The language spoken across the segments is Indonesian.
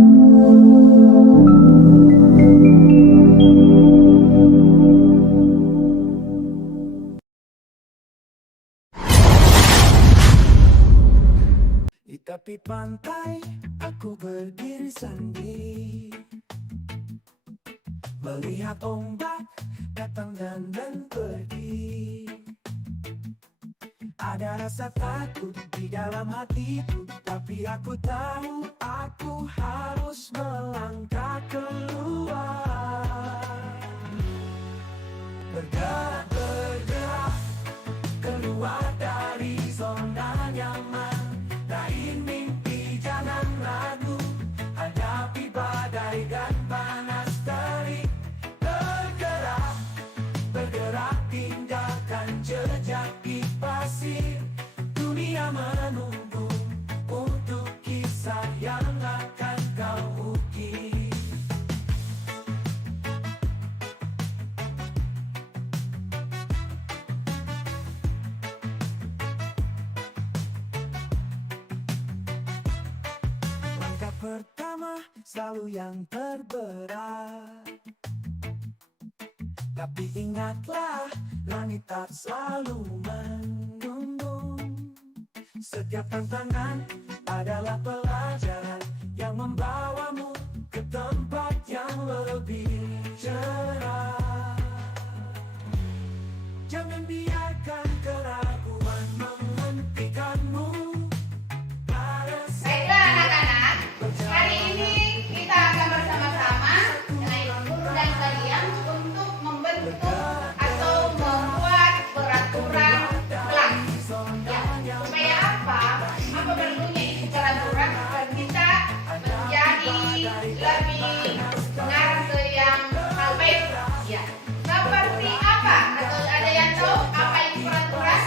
Di tepi pantai, aku berdiri sendiri, melihat ombak datang dan pergi. Ada rasa takut di dalam hatiku, tapi aku tahu aku harus melangkah keluar. Bergerak, bergerak, keluar dari zona nyaman. Raih mimpi, jangan ragu, hadapi badai dan panas terik. Bergerak, bergerak, tinggalkan jejak di pasir. Dunia menunggu untuk kisah yang akan kau ukir. Langkah pertama selalu yang terberat, tapi ingatlah, langit tak selalu mendung. Setiap tantangan adalah pelajaran yang membawamu ke tempat yang lebih cerah. Jangan biarkan keraguan menghentikanmu. Baiklah anak-anak, hari ini kita akan bersama-sama dengan guru dan kalian untuk membentuk atau membuat peraturan kelas. Ya, supaya apa? Apa perlunya isi peraturan agar kita menjadi lebih mengarah ke yang hal baik. Ya, seperti apa? Atau ada yang tahu apa isi peraturan?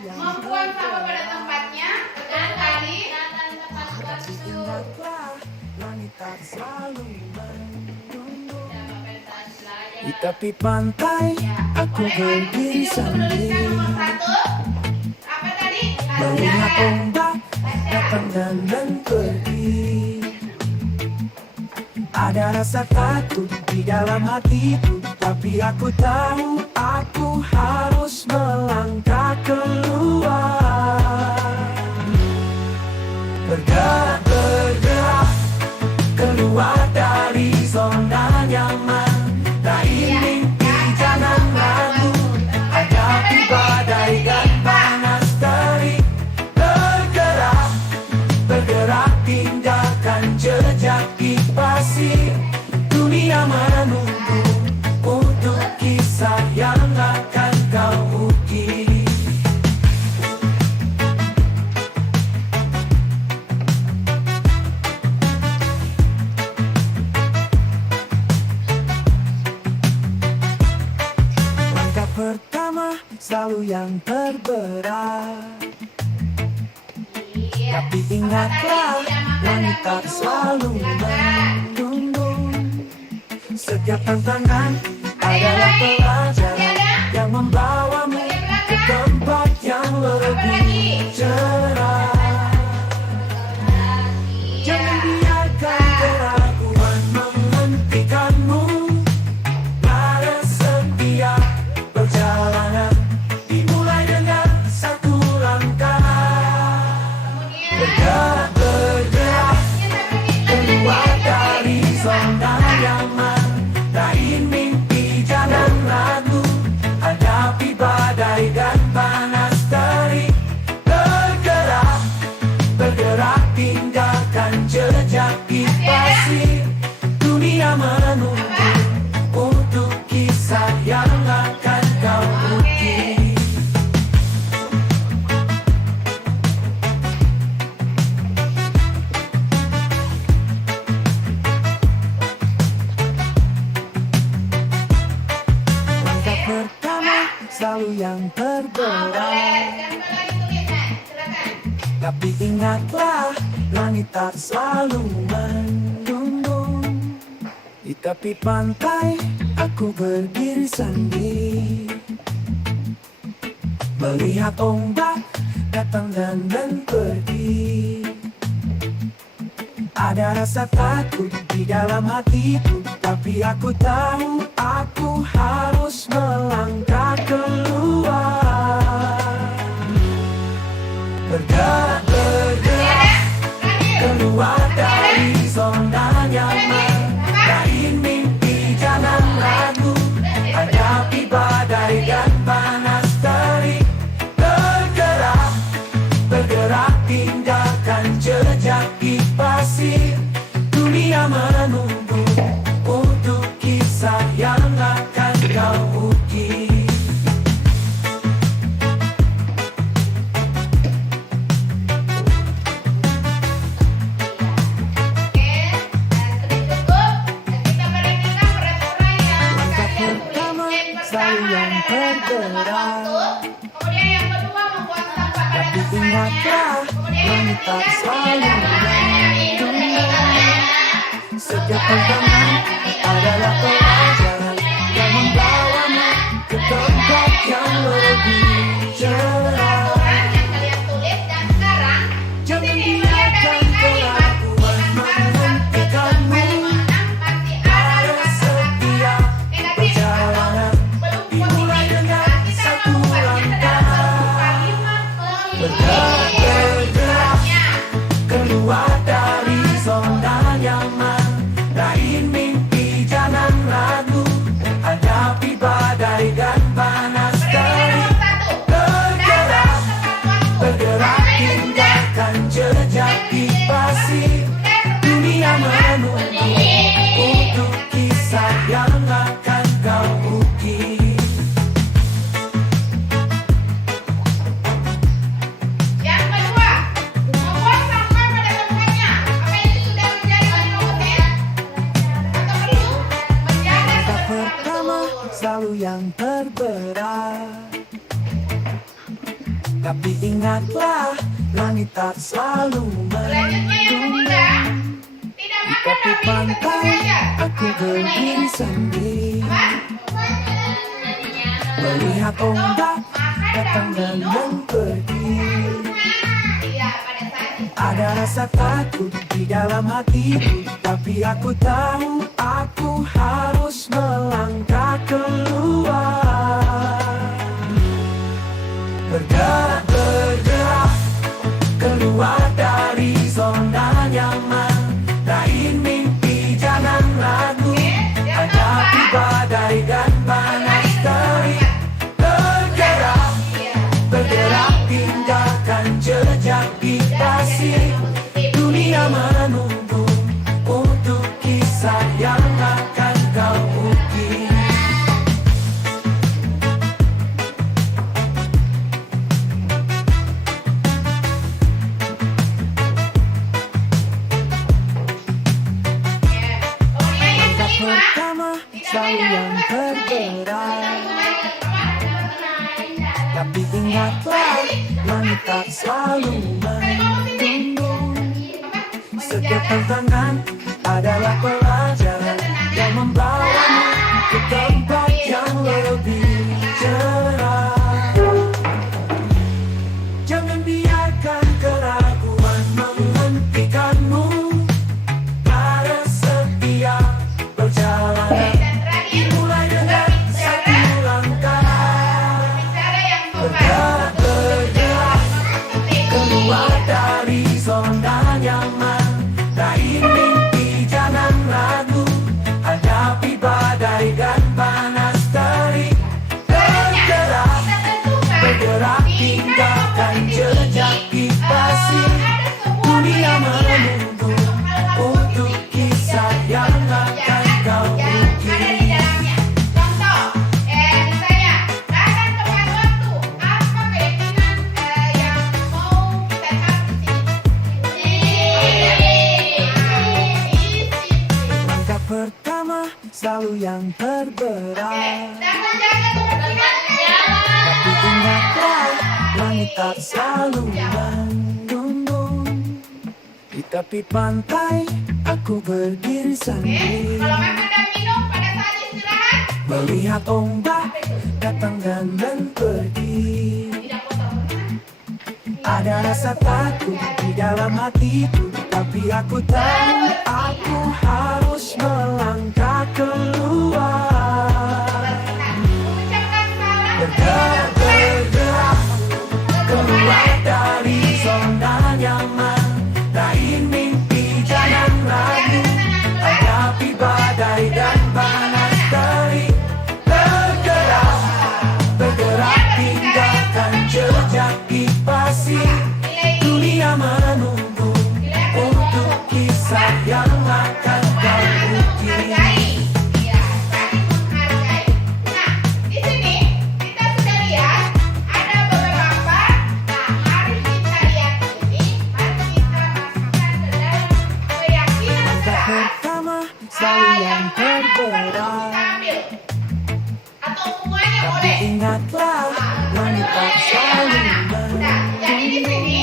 Membuang sampah pada tempatnya, betul sekali. Langit tak selalu mendung. Di tepi pantai, aku berdiri sendiri, Apa tadi? melihat ombak datang dan pergi. Ada rasa takut di dalam hatiku, tapi aku tahu aku harus melangkah keluar. Bergerak, bergerak, keluar dari zona nyaman. Raih mimpi, jangan ragu, hadapi badai dan panas terik. Bergerak, bergerak, tinggalkan jejak di pasir. Dunia menunggu untuk kisah yang akan kau ukir. Langkah pertama selalu yang terberat, tapi ingatlah, langit tak selalu mendung. Setiap tantangan adalah pelajaran yang membawamu ke tempat yang lebih cerah. Jangan biarkan keraguan menghentikanmu. Pada setiap perjalanan dimulai dengan satu langkah. Bergerak, bergerak, keluar dari zona nyaman. Raih mimpi, jangan ragu, hadapi badai Tapi ingatlah, langit tak selalu mendung. Di tepi pantai, aku berdiri sendiri, melihat ombak datang dan pergi. Ada rasa takut di dalam hatiku, tapi aku tahu aku harus melangkah keluar. Bergerak, keluar dari zona nyaman. Raih mimpi, jangan ragu. Hadapi badai dan panas terik. Bergerak, tinggalkan jejak di pasir. Dunia menunggu untuk kisah yang akan kau ukir. Selalu yang tergerak. Kemudian yang kedua membuat sampah pada Tapi tempatnya. ingatlah, Kemudian langit tak yang selalu ketiga, mendung. Setiap tantangan adalah pelajaran yang membawamu ke tempat yang lebih cerah. peraturan yang kalian tulis dan sekarang Jangan di sini biarkan kalimat kelakuan menghentikanmu. pasti ada Ada setiap negatif perjalanan belum dimulai positif. dengan Kita satu mengubahnya ke dalam langkah. kalimat Bergerak, keluar dari zona nyaman. Raih mimpi, jangan ragu. Hadapi badai dan panas terik. Bergerak, tinggalkan jejak di pasir. Dunia menunggu untuk kisah yang akan kau ukir. Yang kedua, membuat sampah pada tempatnya. Apa itu sudah menjadi rutin? Atau perlu menjaga Langkah kebersihan pertama selalu yang terberat. Tapi ingatlah, langit tak selalu Selanjutnya yang mendung. ketiga, tidak Di makan tepi tapi pantai, belajar. aku berdiri sendiri, Apa? melihat ombak Makan datang dan minum. dan pergi. Iya, pada saat itu. Ada rasa takut di dalam hatiku, tapi aku tahu aku harus melangkah keluar. Bergerak, keluar dari zona nyaman. Raih mimpi, jangan ragu. Hadapi badai dan panas terik. Bergerak, tinggalkan jejak di pasir. Dunia menunggu untuk kisah yang akan kau ukir. Kemudian yang Langkah kelima, pertama selalu yang terberat. Tapi ingatlah, langit tak selalu mendung. Setiap tantangan adalah pelajaran yang membawamu ke tempat yang lebih cerah. Jangan biarkan keraguan menghentikanmu. Pada setiap perjalanan dimulai dengan satu langkah. cara yang Bergerak, keluar dari zona nyaman. Raih mimpi, jangan ragu. Hadapi badai dan panas terik. Bergerak, tinggalkan jejak di pasir. Dunia menunggu untuk kisah yang akan kau ada di ukir. dalamnya. Contoh, misalnya datang tepat waktu. Apa keyakinan yang mau kita bahas di sini? Langkah pertama selalu yang terberat. Dan menjaga kebersihan. Tapi ingatlah, langit tak selalu mendung. Tepi pantai aku berdiri Oke, sendiri, kalau makan dan minum pada saat istirahat melihat ombak datang dan pergi. tidak potong. Ada rasa takut di dalam hatiku, tapi aku tahu aku harus melangkah keluar. Mengucapkan salam Bergerak, bergerak, keluar dari zona nyaman, raih mimpi jangan ragu, hadapi badai dan panas terik. Bergerak, bergerak, tinggalkan jejak di pasir. Dunia menunggu untuk kisah yang akan kau ukir. menghargai. Iya, saling menghargai. Nah, di sini kita sudah lihat ada beberapa. Nah, mari kita lihat ini. Mari kita masukkan ke dalam keyakinan Langkah keras. pertama selalu yang terberat, Ambil. Atau semuanya tapi boleh. ingatlah wanita selalu Nah, jadi di sini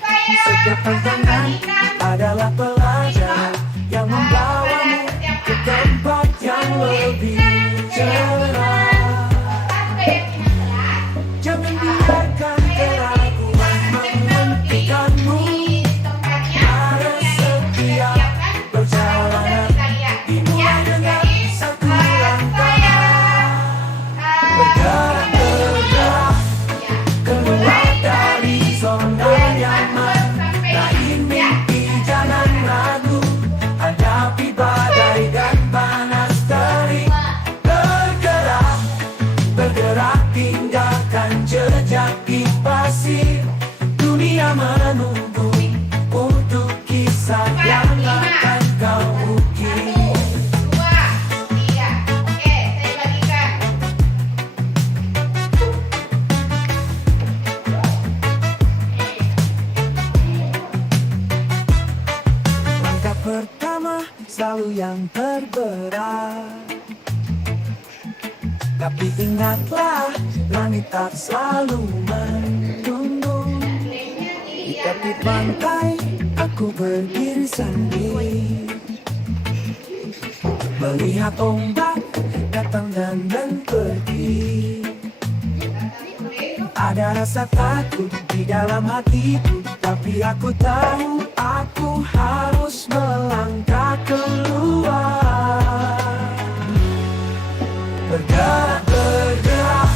saya setiap akan tantangan bagikan adalah pelajaran yang membawamu ke tempat yang lebih cerah. satu keyakinan keras. Jangan biarkan keraguan menghentikanmu. Di tempatnya Harus setia perjalanan dimulai dengan satu langkah. Bergerak, bergerak, keluar dari zona nyaman, raih mimpi jangan ragu, hadapi badai dan panas terik. Bergerak, bergerak, tinggalkan jejak di pasir. Dunia menunggu untuk kisah yang akan kau ukir. Dua, tiga. Oke, saya bagikan. Langkah pertama selalu yang terberat, tapi ingatlah langit tak selalu mendung. Di tepi pantai aku berdiri sendiri, melihat ombak datang dan pergi. Ada rasa takut di dalam hatiku, tapi aku tahu aku harus melangkah keluar. Bergerak, bergerak,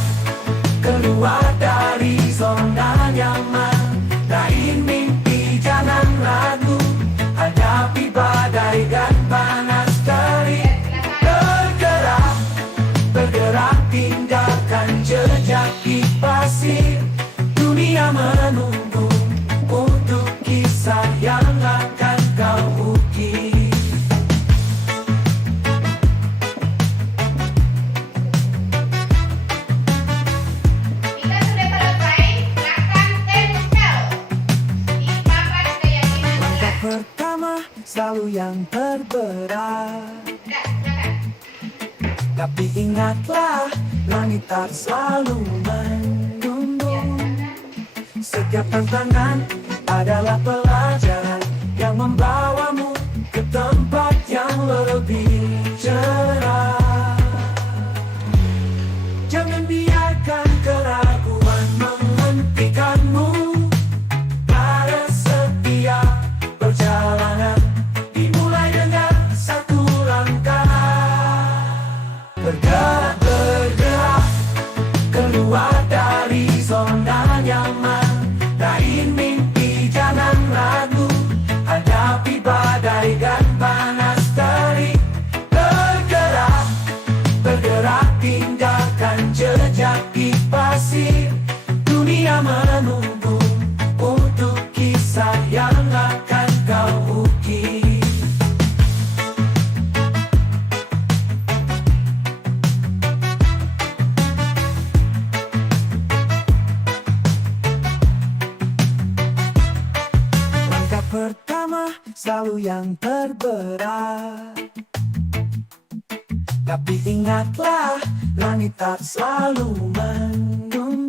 keluar dari zona nyaman, raih mimpi jangan ragu, hadapi badai dan panas terik. Bergerak, bergerak, tinggalkan jejak di pasir. Dunia menunggu untuk kisah yang akan kau ukir. Kita sudah selesai. Silakan tempel di papan keyakinan Langkah keras. pertama selalu yang terberat, Udah, silakan. tapi ingatlah langit tak selalu mendung. Setiap tantangan adalah pelajaran yang membawamu ke tempat yang lebih cerah. Jangan biarkan keraguan menghentikanmu. Harus setia perjalanan dimulai dengan satu langkah. Bergerak, bergerak, keluar dari zona nyaman, raih mimpi jangan ragu, hadapi badai dan panas terik. Bergerak, bergerak, tinggalkan jejak di pasir. Dunia menunggu untuk kisah yang akan kau ukir. Langkah pertama selalu yang terberat, tapi ingatlah langit tak selalu mendung.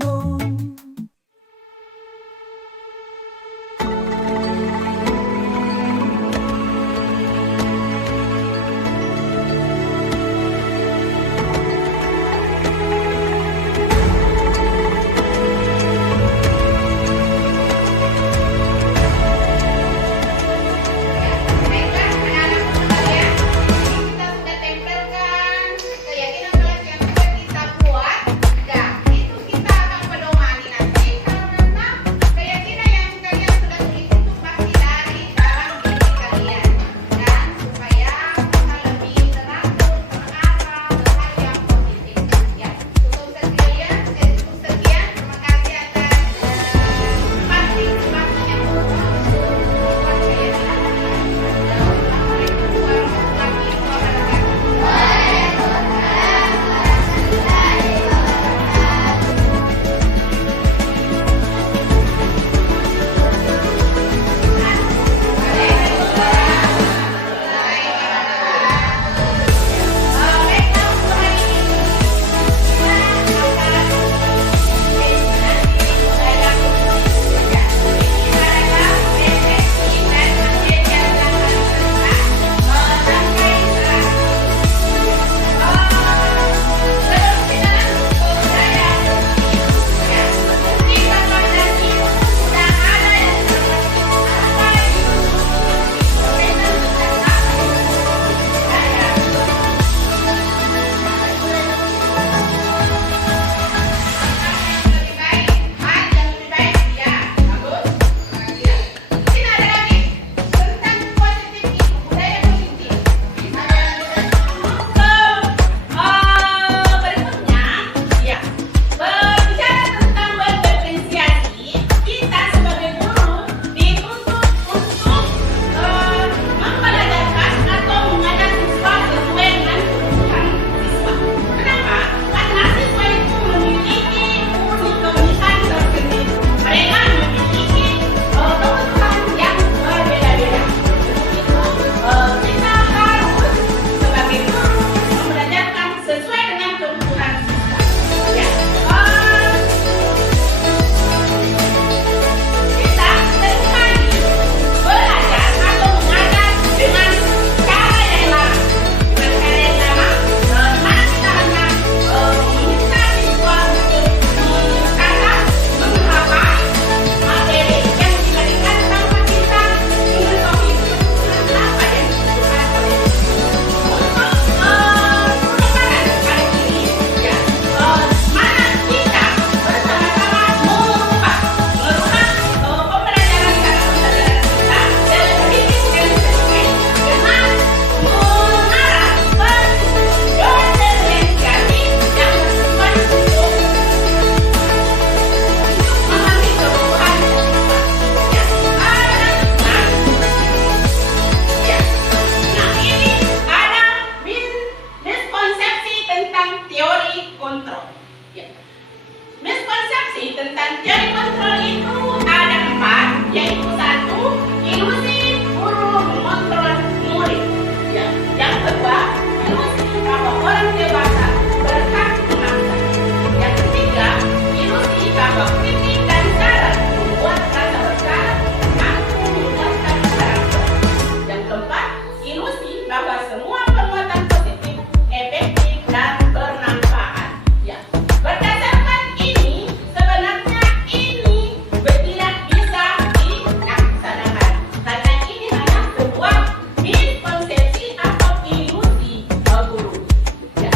Dari kontrol itu ada 4, yaitu 1, ilusi guru mengontrol murid. Yang kedua, ilusi bahwa orang dewasa berhak memaksa. Yang ketiga, ilusi bahwa kritik dan saran membuat rasa bersalah mampu menguatkan karakter. Yang keempat, ilusi bahwa semua perbuatan positif, efektif, dan bermanfaat. Ya, berdasarkan ini, sebenarnya ini tidak bisa dilaksanakan karena ini hanya sebuah miskonsepsi atau ilusi guru. Ya,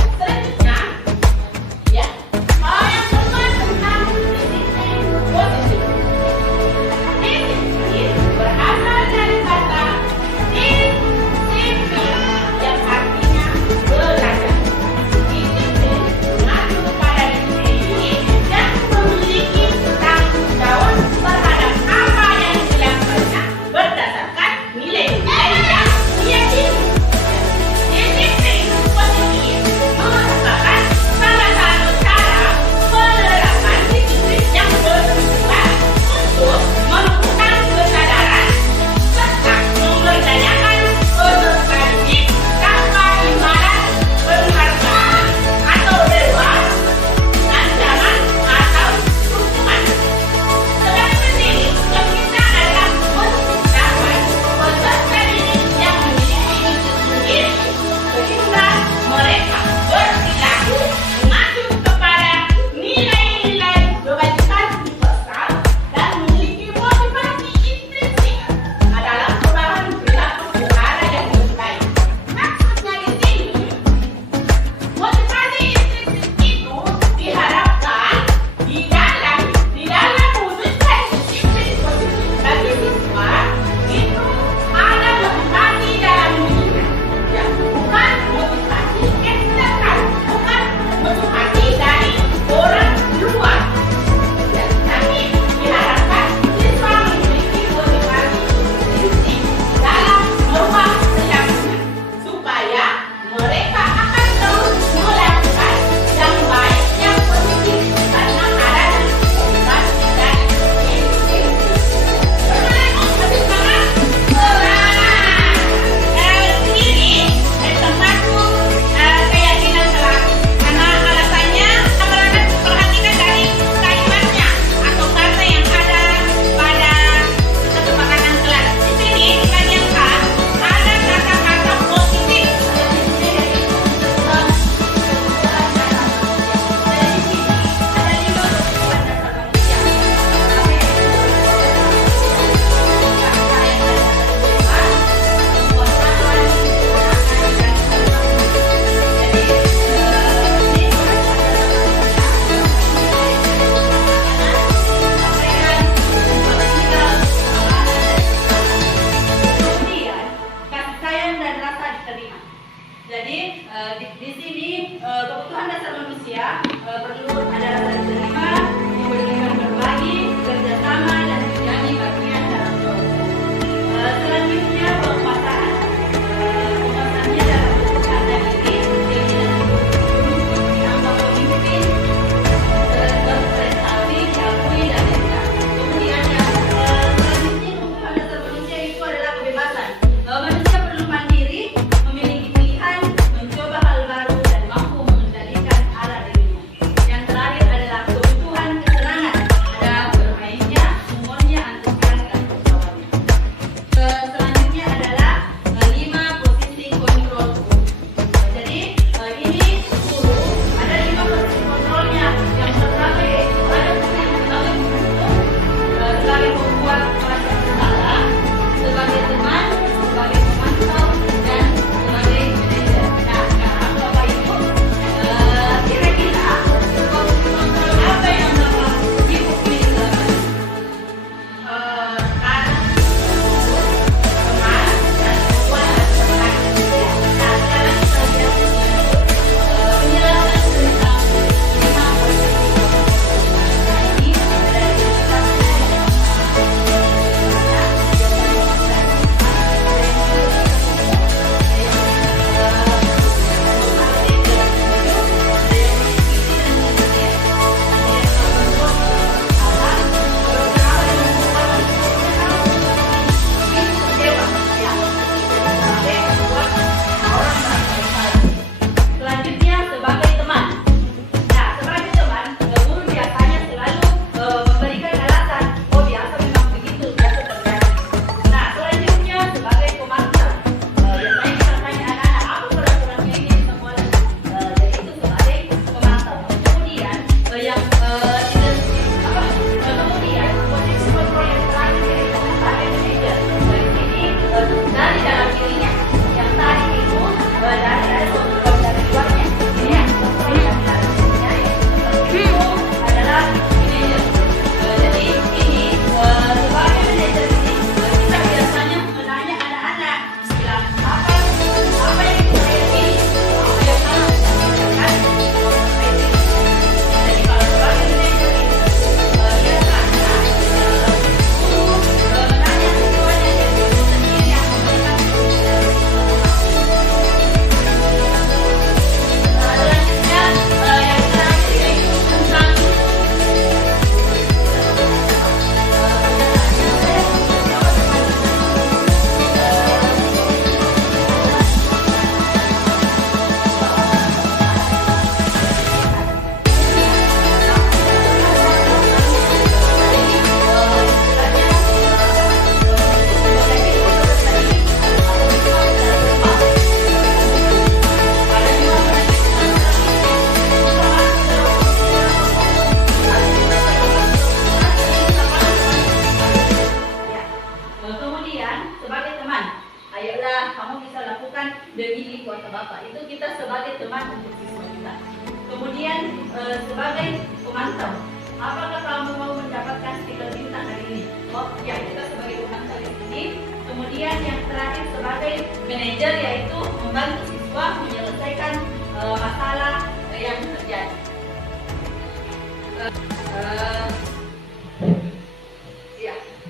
manajer, yaitu membantu siswa menyelesaikan masalah yang terjadi.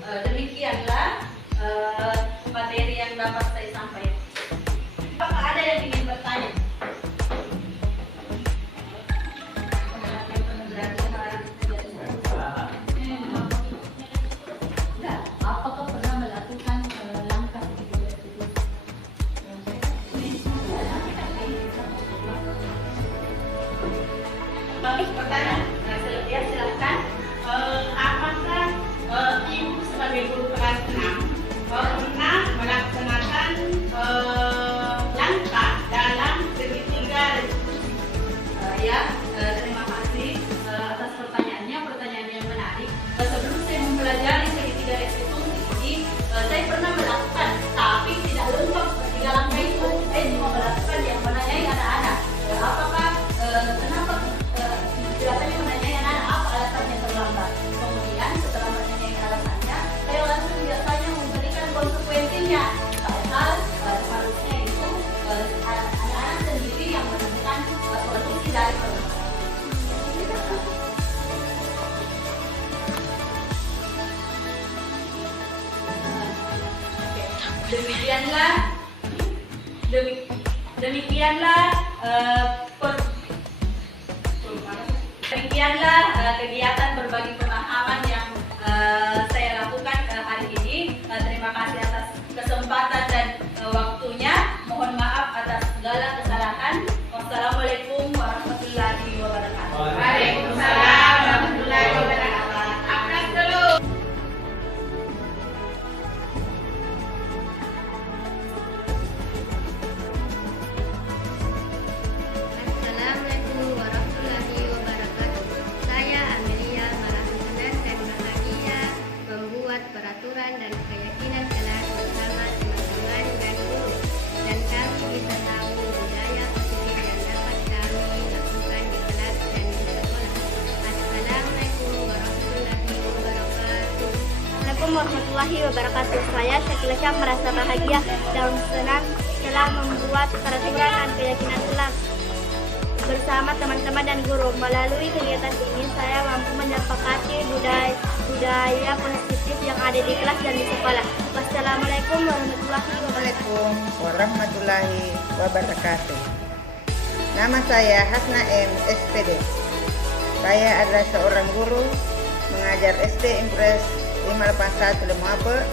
Demikianlah materi yang dapat saya sampaikan. Apakah ada yang ingin bertanya? Apakah pernah melakukan langkah pertanyaan? Ya, silakan. Apakah ibu sebagai guru kelas 6 pernah melaksanakan langkah dalam segitiga? Ya, terima kasih atas pertanyaannya. Pertanyaan yang menarik. Sebelum saya mempelajari segitiga restitusi ini, saya pernah melakukan, tapi tidak lengkap ketiga langkah itu. Saya cuma melakukan yang menanyai anak-anak. Apakah kenapa biasanya menanyai anak-anak apa alasannya terlambat? Kemudian setelah menanyai alasannya, saya langsung biasanya memberikan konsekuensinya. Padahal seharusnya itu anak-anak sendiri yang menemukan solusi dari permasalahan. Demikianlah kegiatan berbagi pemahaman yang saya lakukan hari ini. Terima kasih atas kesempatan dan waktunya. Mohon maaf atas segala kesalahan. Wassalamualaikum warahmatullahi wabarakatuh. Waalaikumsalam warahmatullahi wabarakatuh. Aknas dulu. Assalamualaikum warahmatullahi wabarakatuh. Saya Amelia Malahmunan dan bahagia membuat peraturan dan keyakinan kelas bersama teman-teman dan guru. Dan kami bisa tahu budaya positif yang dapat kami lakukan di kelas dan di sekolah. Assalamualaikum warahmatullahi wabarakatuh. Assalamualaikum warahmatullahi wabarakatuh. Saya Syakila Syam merasa bahagia dan senang telah membuat peraturan dan keyakinan kelas bersama teman-teman dan guru. Melalui kegiatan ini saya mampu menyepakati budaya positif yang ada di kelas dan di sekolah. Wassalamualaikum warahmatullahi wabarakatuh. Nama saya Hasna M. SPD. Saya adalah seorang guru mengajar SD Impres 581 Lemuape,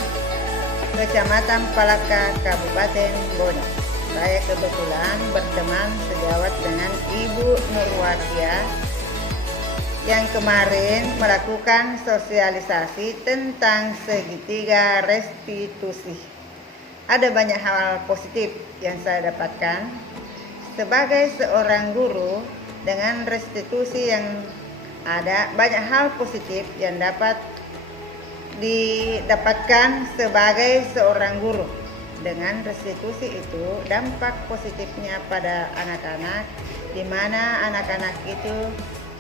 Kecamatan Palaka, Kabupaten Boda. Saya kebetulan berteman sejawat dengan Ibu Nurwatia yang kemarin melakukan sosialisasi tentang segitiga restitusi. Ada banyak hal positif yang saya dapatkan sebagai seorang guru. Dengan restitusi yang ada, banyak hal positif yang dapat didapatkan sebagai seorang guru. Dengan restitusi itu, dampak positifnya pada anak-anak, di mana anak-anak itu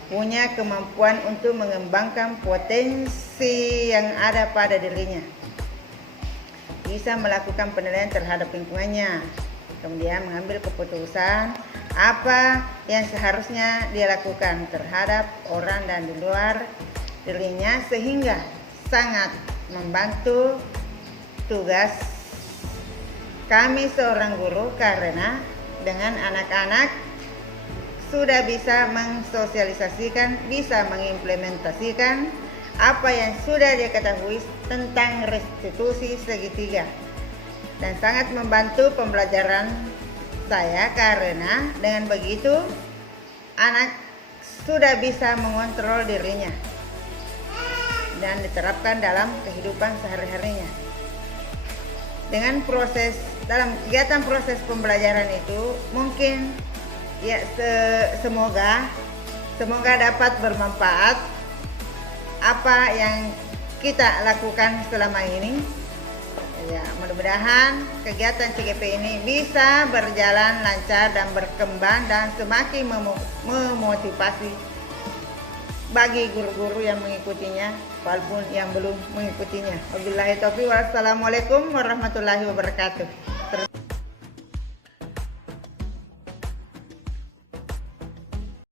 punya kemampuan untuk mengembangkan potensi yang ada pada dirinya. Bisa melakukan penilaian terhadap lingkungannya, kemudian mengambil keputusan apa yang seharusnya dia lakukan terhadap orang dan di luar dirinya, sehingga sangat membantu tugas kami seorang guru, karena dengan anak-anak sudah bisa mensosialisasikan, bisa mengimplementasikan apa yang sudah dia ketahui tentang restitusi segitiga, dan sangat membantu pembelajaran saya, karena dengan begitu anak sudah bisa mengontrol dirinya dan diterapkan dalam kehidupan sehari-harinya. Dalam kegiatan proses pembelajaran itu mungkin ya semoga dapat bermanfaat apa yang kita lakukan selama ini. Ya, mudah-mudahan kegiatan CGP ini bisa berjalan lancar dan berkembang dan semakin memotivasi bagi guru-guru yang mengikutinya walaupun yang belum mengikutinya. Wabillahi taufiq. Wassalamualaikum warahmatullahi wabarakatuh.